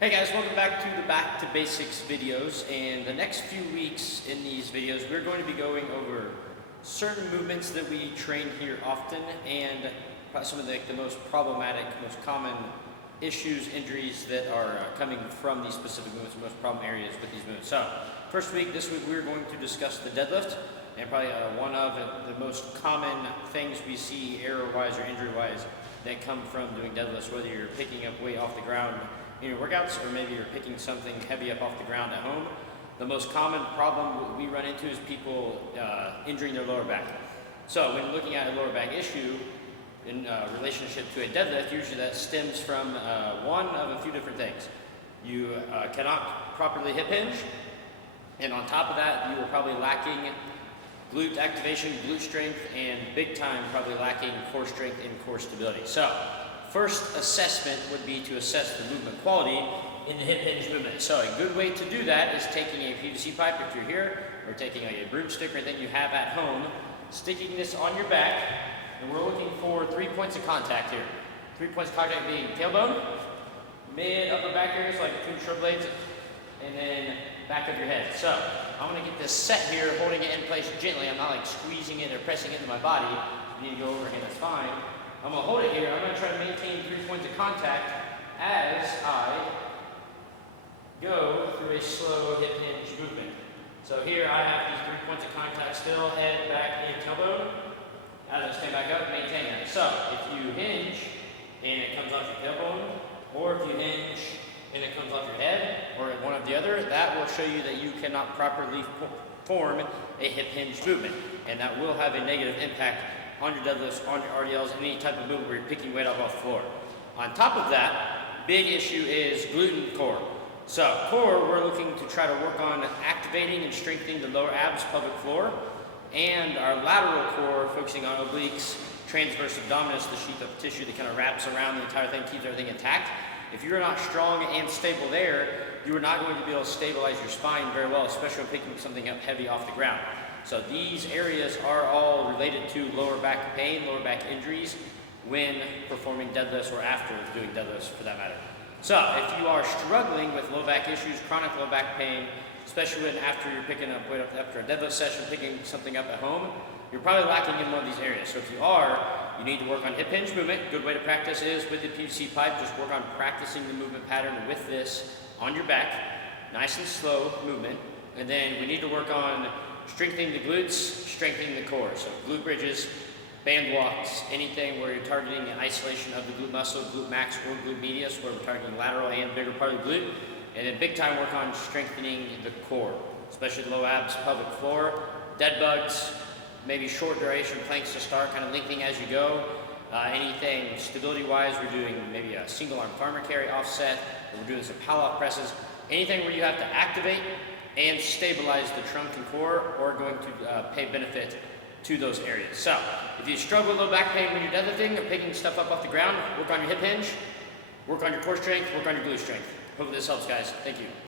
Hey guys, welcome back to the Back to Basics videos, and the next few weeks in these videos we're going to be going over certain movements that we train here often and some of the most problematic, most common issues, injuries that are coming from these specific movements, the most problem areas with these movements. So, this week we're going to discuss the deadlift, and probably one of the most common things we see error-wise or injury-wise that come from doing deadlifts, whether you're picking up weight off the ground in your workouts, or maybe you're picking something heavy up off the ground at home. The most common problem we run into is people injuring their lower back. So when looking at a lower back issue in relationship to a deadlift, usually that stems from one of a few different things. You cannot properly hip hinge, and on top of that, you are probably lacking glute activation, glute strength, and big time probably lacking core strength and core stability. So first assessment would be to assess the movement quality in the hip hinge movement. So a good way to do that is taking a PVC pipe if you're here, or taking a broomstick or anything you have at home, sticking this on your back, and we're looking for 3 points of contact here. 3 points of contact being tailbone, mid upper back area, so like between the shoulder blades, and then back of your head. So I'm gonna get this set here, holding it in place gently. I'm not like squeezing it or pressing it into my body. If you need to go overhand, that's fine. I'm going to hold it here. I'm going to try to maintain 3 points of contact as I go through a slow hip hinge movement. So here I have these 3 points of contact still, head, back, and tailbone. As I stand back up, maintain that. So if you hinge and it comes off your tailbone, or if you hinge and it comes off your head, or one or the other, that will show you that you cannot properly form a hip hinge movement. And that will have a negative impact on your deadlifts, on your RDLs, any type of movement where you're picking weight up off the floor. On top of that, big issue is glute and core. So core, we're looking to try to work on activating and strengthening the lower abs, pelvic floor, and our lateral core, focusing on obliques, transverse abdominis, the sheath of tissue that kind of wraps around the entire thing, keeps everything intact. If you're not strong and stable there, you are not going to be able to stabilize your spine very well, especially when picking something up heavy off the ground. So these areas are all related to lower back pain, lower back injuries when performing deadlifts or after doing deadlifts for that matter. So if you are struggling with low back issues, chronic low back pain, especially when after you're picking up weight after a deadlift session, picking something up at home, you're probably lacking in one of these areas. So if you are, you need to work on hip hinge movement. A good way to practice is with the PVC pipe, just work on practicing the movement pattern with this on your back, nice and slow movement. And then we need to work on strengthening the glutes, strengthening the core. So glute bridges, band walks, anything where you're targeting the isolation of the glute muscle, glute max or glute medius, where we're targeting lateral and bigger part of the glute. And then big time work on strengthening the core, especially the low abs, pelvic floor, dead bugs, maybe short duration planks to start, kind of lengthening as you go. Anything stability-wise, we're doing maybe a single arm farmer carry offset, or we're doing some Palloff presses. Anything where you have to activate and stabilize the trunk and core, or going to pay benefit to those areas. So if you struggle with low back pain when you're deadlifting or picking stuff up off the ground, work on your hip hinge, work on your core strength, work on your glute strength. Hopefully this helps, guys. Thank you.